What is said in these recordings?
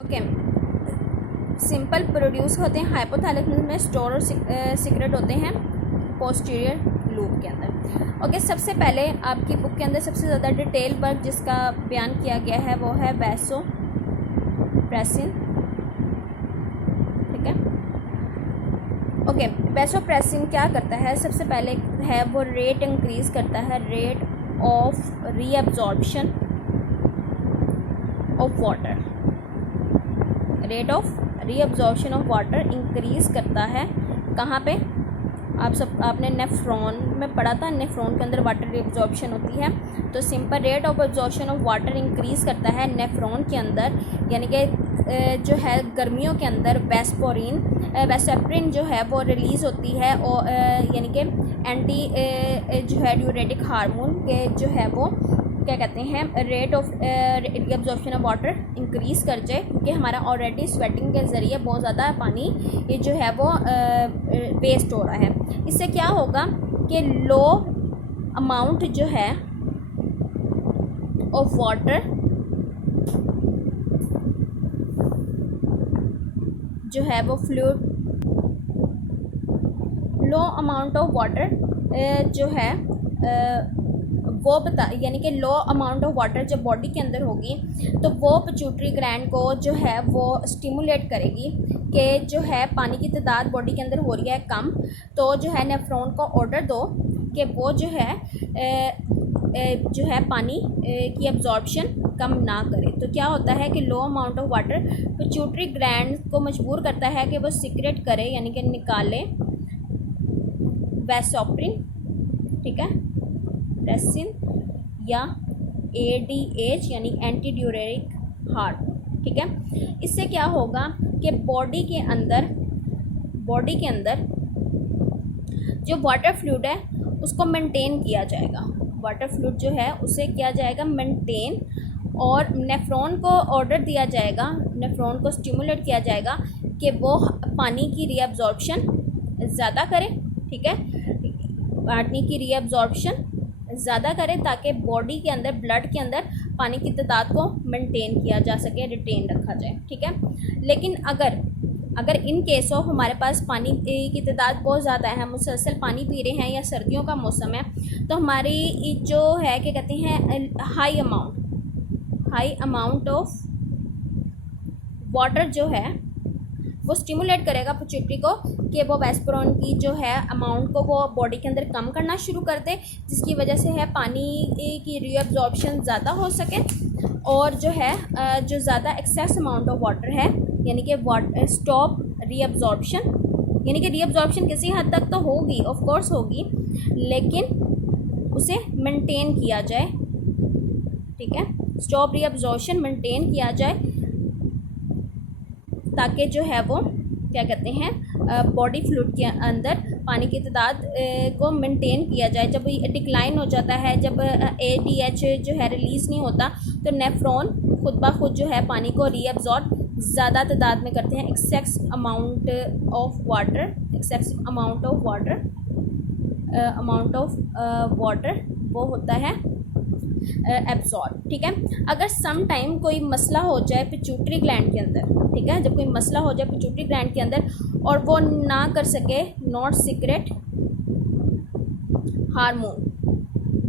Okay, simple produce होते हैं hypothalamus में, स्टोर और सीक्रेट होते हैं पोस्टीरियर लूप के अंदर। ओके, सबसे पहले आपकी बुक के अंदर सबसे ज़्यादा डिटेल वर्क जिसका बयान किया गया है वो है वैसोप्रेसिन। ठीक है, ओके, वैसोप्रेसिन क्या करता है? सबसे पहले है वो रेट इंक्रीज़ करता है, rate of reabsorption of water, rate of reabsorption of water increase करता है। कहाँ पे? आपने नेफ्रॉन में पढ़ा था, नेफ्रॉन के अंदर वाटर रीअब्जॉर्प्शन होती है। तो simple rate of absorption of water increase करता है नेफ्रॉन के अंदर, यानी कि जो है गर्मियों के अंदर वेसोप्रिन जो है वो रिलीज़ होती है, और यानी कि एंटी जो है ड्यूरेटिक हार्मोन के जो है वो क्या कहते हैं, rate of absorption of water increase कर जाए, क्योंकि हमारा ऑलरेडी स्वेटिंग के ज़रिए बहुत ज़्यादा पानी ये जो है वो वेस्ट हो रहा है। इससे क्या होगा कि लो अमाउंट जो है ऑफ वाटर जो है वो fluid, low amount of water जो है वो यानी कि लो अमाउंट ऑफ वाटर जब बॉडी के अंदर होगी तो वो पिट्यूटरी ग्लैंड को जो है वो स्टिमुलेट करेगी कि जो है पानी की तादाद बॉडी के अंदर हो रही है कम, तो जो है नेफ्रॉन को ऑर्डर दो कि वो जो है पानी की एब्जॉर्प्शन कम ना करे। तो क्या होता है कि लो amount of water pituitary gland को मजबूर करता है कि वो सीक्रेट करे, यानी कि निकाले वैसोप्रिन, ठीक है, प्रेसिन या ADH यानी एंटी ड्यूरेटिक हार्मोन। ठीक है, इससे क्या होगा कि बॉडी के अंदर जो वाटर फ्लूइड है उसको मेंटेन किया जाएगा, वाटर फ्लूइड जो है उसे किया जाएगा मेंटेन, और नेफ्रॉन को ऑर्डर दिया जाएगा, नेफ्रॉन को स्टिमुलेट किया जाएगा कि वो पानी की रीअब्जॉर्प्शन ज़्यादा करे। ठीक है, पानी की रीअब्जॉर्प्शन ज़्यादा करें ताकि बॉडी के अंदर, ब्लड के अंदर पानी की तादाद को मेंटेन किया जा सके, रिटेन रखा जाए। ठीक है, लेकिन अगर इन केस ऑफ हमारे पास पानी की तादाद बहुत ज़्यादा है, हम मुसलसल पानी पी रहे हैं या सर्दियों का मौसम है, तो हमारी जो है क्या कहते हैं, हाई अमाउंट ऑफ वाटर जो है वो स्टिमुलेट करेगा पिट्यूटरी को कि वो वेस्परोन की जो है अमाउंट को वो बॉडी के अंदर कम करना शुरू कर दे, जिसकी वजह से है पानी की रीअब्जॉर्प्शन ज़्यादा हो सके, और जो है जो ज़्यादा एक्सेस अमाउंट ऑफ वाटर है यानी कि स्टॉप रीअब्जॉर्प्शन, यानी कि रीअब्जॉर्प्शन किसी हद तक तो होगी, ऑफ कोर्स होगी, लेकिन उसे मेंटेन किया जाए। ठीक है, स्टॉप रीअब्जॉर्प्शन मेंटेन किया जाए ताकि जो है वो क्या कहते हैं, बॉडी फ्लूइड के अंदर पानी की तादाद को मेंटेन किया जाए। जब डिक्लाइन हो जाता है, जब ADH जो है रिलीज़ नहीं होता, तो नेफ्रॉन खुद ब खुद जो है पानी को रीअब्जॉर्ब ज़्यादा तादाद में करते हैं। एक्सेस अमाउंट ऑफ वाटर वो होता है एब्जॉर्ब। ठीक है, अगर सम टाइम कोई मसला हो जाए पिट्यूटरी ग्लैंड के अंदर, ठीक है, जब कोई मसला हो जाए पिट्यूटरी ग्लैंड के अंदर और वो ना कर सके नॉट सीक्रेट हार्मोन,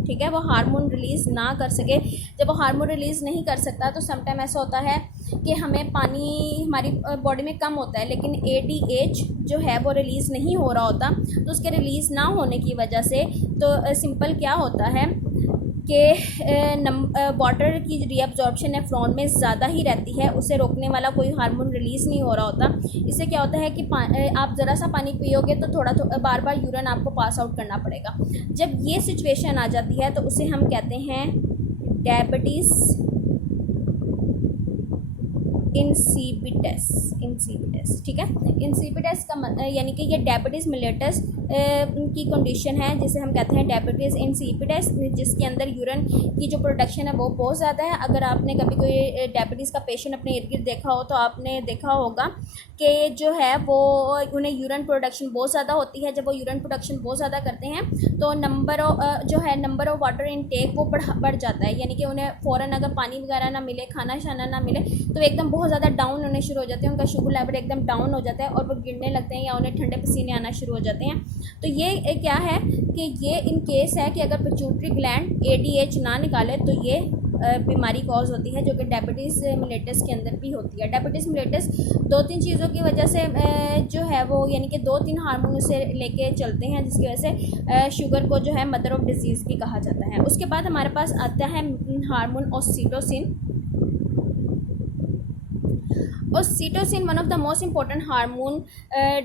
ठीक है, वो हार्मोन रिलीज़ ना कर सके, जब वो हार्मोन रिलीज़ नहीं कर सकता तो सम टाइम ऐसा होता है कि हमें पानी हमारी बॉडी में कम होता है, लेकिन ADH जो है वो रिलीज़ नहीं हो रहा होता, तो उसके रिलीज़ ना होने की वजह से तो सिंपल क्या होता है कि वाटर की रीअब्जॉर्प्शन नेफ्रॉन में ज़्यादा ही रहती है, उसे रोकने वाला कोई हार्मोन रिलीज़ नहीं हो रहा होता। इससे क्या होता है कि आप ज़रा सा पानी पियोगे तो थोड़ा बार बार यूरिन आपको पास आउट करना पड़ेगा। जब ये सिचुएशन आ जाती है तो उसे हम कहते हैं डायबिटीज़ इंसिपिटस। ठीक है, इंसिपिटस का यानी कि ये डायबिटीज़ मिलेटस की कंडीशन है जिसे हम कहते हैं डायबिटीज़ इंसिपिटस, जिसके अंदर यूरिन की जो प्रोडक्शन है वो बहुत ज़्यादा है। अगर आपने कभी कोई डायबिटीज़ का पेशेंट अपने इर्द गिर्द देखा हो तो आपने देखा होगा कि जो है वो उन्हें यूरिन प्रोडक्शन बहुत ज़्यादा होती है। जब वो यूरिन प्रोडक्शन बहुत ज़्यादा करते हैं तो नंबर ऑफ वाटर इनटेक वो बढ़ जाता है, यानी कि उन्हें फ़ौरन अगर पानी वगैरह ना मिले, खाना शाना ना मिले तो एकदम बहुत ज़्यादा डाउन होने शुरू हो जाते हैं, उनका शुगर लेवल एकदम डाउन हो जाता है और वो गिरने लगते हैं या उन्हें ठंडे पसीने आना शुरू हो जाते हैं। तो ये क्या है कि ये इन केस है कि अगर पिट्यूटरी ग्लैंड ADH ना निकाले तो ये बीमारी कॉज होती है, जो कि डायबिटीज़ मिलेटस के अंदर भी होती है। डायबिटीज़ मिलेटस 2-3 चीज़ों की वजह से जो है वो यानी कि 2-3 हार्मोन उसे लेके चलते हैं, जिसकी वजह से शुगर को जो है मदर ऑफ डिजीज़ भी कहा जाता है। उसके बाद हमारे पास आता है hormone oxytocin. Oxytocin one of the most important hormone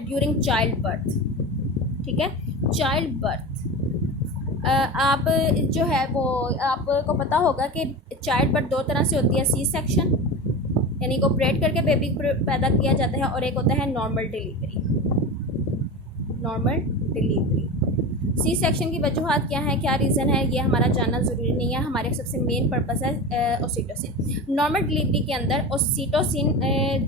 during child birth. ठीक है, चाइल्ड बर्थ आप जो है वो आपको पता होगा कि चाइल्ड बर्थ 2 तरह से होती है, सी सेक्शन यानी कि ऑपरेट करके बेबी पैदा किया जाता है, और एक होता है normal delivery. Normal delivery C section की वजूहत क्या है, क्या रीज़न है, ये हमारा जानना ज़रूरी नहीं है, हमारे सबसे मेन पर्पस है ऑक्सीटोसिन। नॉर्मल डिलीवरी के अंदर ऑक्सीटोसिन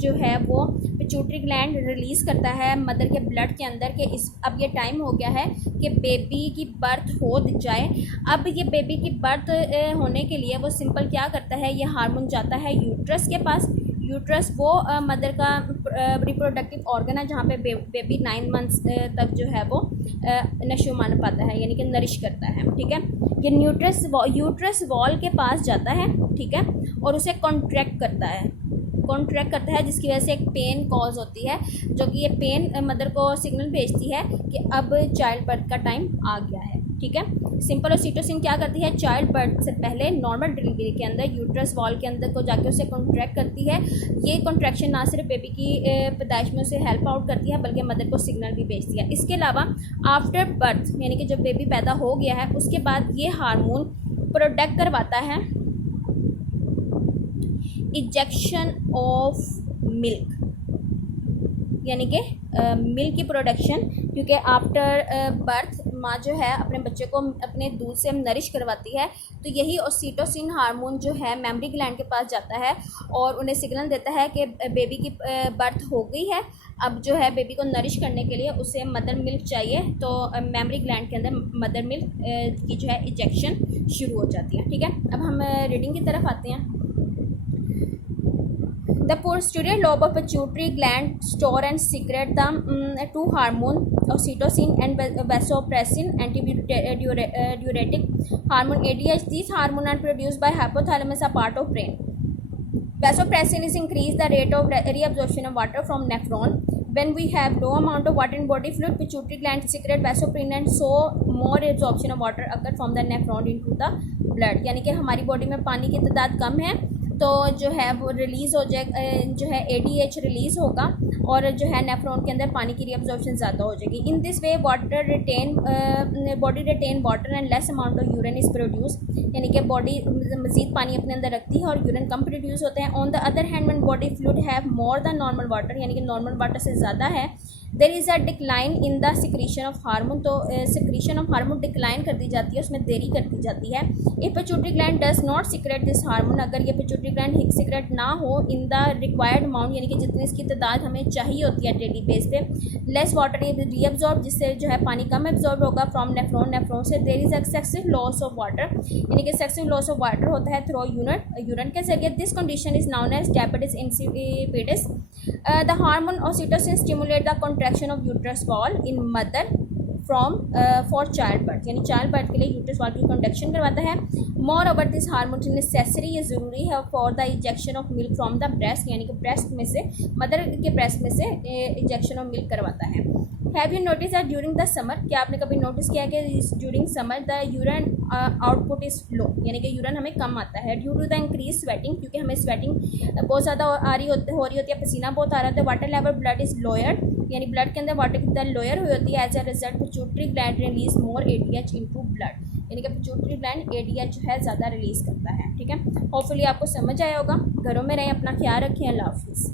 जो है वो पिट्यूटरी ग्लैंड रिलीज़ करता है मदर के ब्लड के अंदर कि अब ये टाइम हो गया है कि बेबी की बर्थ हो जाए। अब ये बेबी की बर्थ होने के लिए वो सिंपल क्या करता है, ये हार्मोन जाता है यूट्रस के पास। यूट्रस वो मदर का रिप्रोडक्टिव ऑर्गन है जहाँ पे बेबी 9 मंथ्स तक जो है वो नशोमान पाता है यानी कि नरिश करता है। ठीक है, ये यूट्रस वॉल के पास जाता है, ठीक है, और उसे कॉन्ट्रैक्ट करता है जिसकी वजह से एक पेन कॉज होती है, जो कि ये पेन मदर को सिग्नल भेजती है कि अब चाइल्ड बर्थ का टाइम आ गया है। ठीक है, सिंपल ऑक्सीटोसिन क्या करती है, चाइल्ड बर्थ से पहले नॉर्मल डिलीवरी के अंदर यूट्रस वॉल के अंदर को जाके उसे कॉन्ट्रैक्ट करती है। ये कॉन्ट्रैक्शन ना सिर्फ बेबी की पैदाइश में उसे हेल्प आउट करती है बल्कि मदर को सिग्नल भी भेजती है। इसके अलावा आफ्टर बर्थ यानी कि जब बेबी पैदा हो गया है उसके बाद ये हार्मोन प्रोडक्ट करवाता है इंजेक्शन ऑफ मिल्क यानी कि मिल्क की प्रोडक्शन, क्योंकि आफ्टर बर्थ माँ जो है अपने बच्चे को अपने दूध से नरिश करवाती है, तो यही ऑक्सीटोसिन हार्मोन जो है मेमरी ग्लैंड के पास जाता है और उन्हें सिग्नल देता है कि बेबी की बर्थ हो गई है। अब जो है बेबी को नरिश करने के लिए उसे मदर मिल्क चाहिए, तो मेमरी ग्लैंड के अंदर मदर मिल्क की जो है इंजेक्शन शुरू हो जाती है। ठीक है, अब हम रीडिंग की तरफ आते हैं। The posterior lobe of pituitary gland store and secrete the two hormone oxytocin and vasopressin, antidiuretic hormone ADH. These hormones are produced by hypothalamus, a part of brain. Vasopressin is increase the rate of reabsorption of water from nephron. When we have low amount of water in body fluid, pituitary gland secrete vasopressin and so more absorption of water occur from the nephron into the blood. यानी कि हमारी body में पानी की तादाद कम है तो जो है वो रिलीज़ हो जाए, जो है ADH रिलीज़ होगा और जो है नेफ्रॉन के अंदर पानी की रीअब्जॉर्प्शन ज़्यादा हो जाएगी। In this way body retain water and less amount of urine is produce, यानी कि बॉडी मज़ीद पानी अपने अंदर रखती है और यूरिन कम प्रोड्यूस होते हैं। On the other hand when body fluid have more than normal water, यानी कि नॉर्मल वाटर से ज़्यादा है, there is a decline in the secretion of hormone, तो सिक्रीशन ऑफ हार्मोन डिक्लाइन कर दी जाती है, उसमें देरी कर दी जाती है। If pituitary gland does not secrete this hormone, अगर ये पिट्यूटरी ग्लैंड सिक्रेट ना हो इन द रिक्वायर्ड अमाउंट, यानी कि जितनी इसकी तादाद हमें चाहिए होती है डेली बेस पे, लेस वाटर रीअब्जॉर्ब, जिससे जो है पानी कम एब्जॉर्ब होगा फ्रॉम नेफ्रॉन से there is excessive loss of water, यानी कि एक्सेसिव लॉस ऑफ वाटर होता है थ्रू यूरिन के जरिए। This condition is known as diabetes insipidus. The hormone oxytocin stimulate the contraction of uterus wall in mother from for childbirth, यानी child birth के लिए uterus wall की conduction करवाता है। More over this hormone necessary, ये ज़रूरी है for the injection of milk from the breast, यानी कि ब्रेस्ट में से मदर के ब्रेस्ट में से इंजेक्शन ऑफ मिल्क करवाता है। Have you notice that during the summer, क्या आपने कभी नोटिस किया कि during summer the urine output is low, यानी कि यूरिन हमें कम आता है due to the increase sweating, क्योंकि हमें स्वेटिंग बहुत ज़्यादा हो रही होती है, पसीना बहुत आ रहा होता है। Water level blood is lower, यानी ब्लड के अंदर वाटर की तरह लोअर हुई होती है। As a result pituitary gland release more ADH into blood, यानी कि पिट्यूटरी ग्लैंड ADH जो है ज़्यादा रिलीज़ करता है। ठीक है, होपफुली आपको समझ आया होगा। घरों में रहें, अपना ख्याल रखें, अल्लाह हाफिज़।